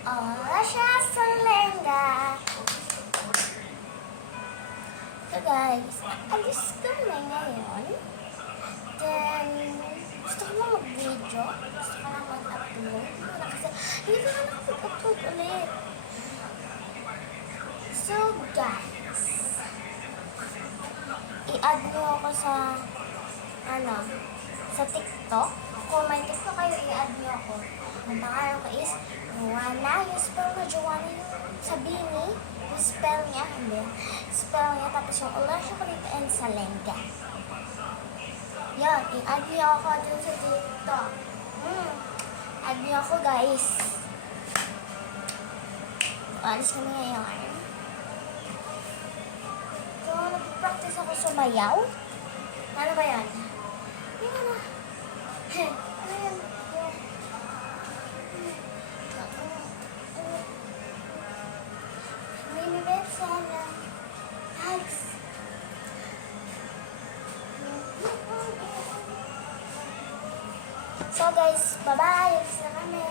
Oras siya sa lengga. So guys, alis kami ngayon. Then, gusto ko lang mag-video. Gusto ko lang mag-upload. Kasi hindi ko na nakapag-upload ulit. So guys, i-add nyo ako sa sa TikTok. Kung may TikTok kayo, i-add nyo ako. Ang pangalan ko is Joanna. Yung spell na Joanna yung Sabini. Yung spell niya, hindi. Spell niya, tapos yung Orange Chocolate and Salenga. Yan, i-add nyo ako dun sa TikTok. Add nyo ako guys. Alis kami ngayon. So, nag-practice ako sumayaw. Ano ba yan? Yung ano? Ano yan? Minibet sana. Hugs. So guys, bye-bye. Alis na kami.